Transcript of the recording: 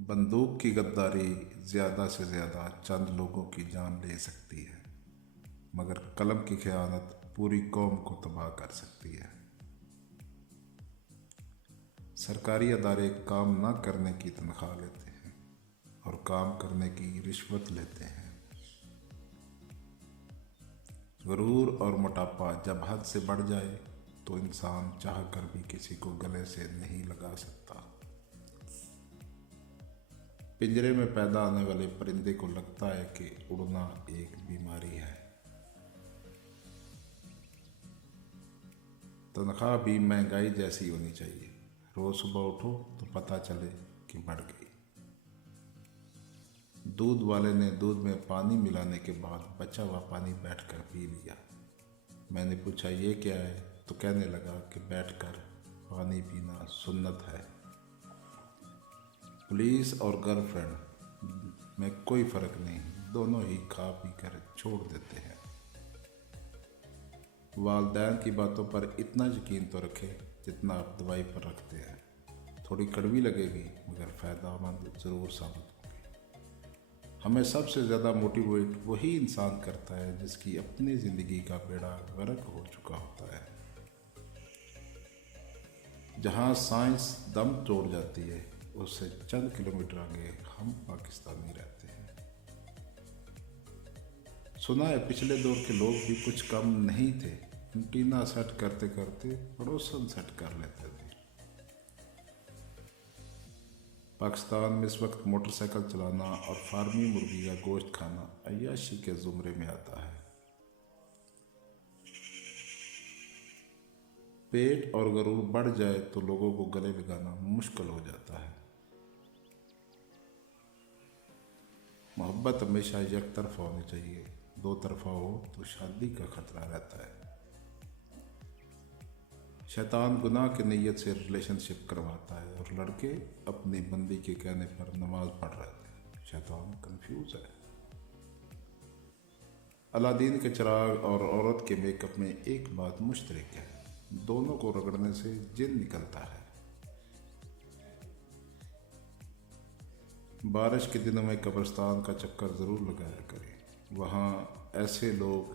बंदूक की गद्दारी ज़्यादा से ज़्यादा चंद लोगों की जान ले सकती है, मगर कलम की ख़यानत पूरी कौम को तबाह कर सकती है। सरकारी अदारे काम न करने की तनख्वाह लेते हैं और काम करने की रिश्वत लेते हैं। गुरूर और मोटापा जब हद से बढ़ जाए तो इंसान चाह कर भी किसी को गले से नहीं लगा सकता। पिंजरे में पैदा आने वाले परिंदे को लगता है कि उड़ना एक बीमारी है। तनख्वाह भी महंगाई जैसी होनी चाहिए। रोज़ सुबह उठो तो पता चले कि बढ़ गई। दूध वाले ने दूध में पानी मिलाने के बाद बचा हुआ पानी बैठकर पी लिया। मैंने पूछा ये क्या है, तो कहने लगा कि बैठकर पानी पीना सुन्नत है। पुलिस और गर्लफ्रेंड में कोई फ़र्क नहीं, दोनों ही खा पी कर छोड़ देते हैं। वालिदैन की बातों पर इतना यकीन तो रखें जितना आप दवाई पर रखते हैं। थोड़ी कड़वी लगेगी मगर फ़ायदेमंद ज़रूर साबित होगी। हमें सबसे ज़्यादा मोटिवेट वही इंसान करता है जिसकी अपनी ज़िंदगी का बेड़ा गर्क हो चुका होता है। जहाँ साइंस दम तोड़ जाती है उससे चंद किलोमीटर आगे हम पाकिस्तानी रहते हैं। सुना है पिछले दौर के लोग भी कुछ कम नहीं थे, एंटीना सेट करते करते पड़ोसन सेट कर लेते थे। पाकिस्तान में इस वक्त मोटरसाइकिल चलाना और फार्मी मुर्गी का गोश्त खाना अय्याशी के ज़ुमरे में आता है। पेट और गरूर बढ़ जाए तो लोगों को गले लगाना मुश्किल हो जाता है। मोहब्बत हमेशा एक तरफा होनी चाहिए, दो तरफा हो तो शादी का खतरा रहता है। शैतान गुनाह की नीयत से रिलेशनशिप करवाता है और लड़के अपनी बंदी के कहने पर नमाज पढ़ रहे थे। शैतान कंफ्यूज है। अलादीन के चिराग और औरत के मेकअप में एक बात मुश्तरक है, दोनों को रगड़ने से जिन निकलता है। बारिश के दिनों में कब्रिस्तान का चक्कर ज़रूर लगाया करें, वहाँ ऐसे लोग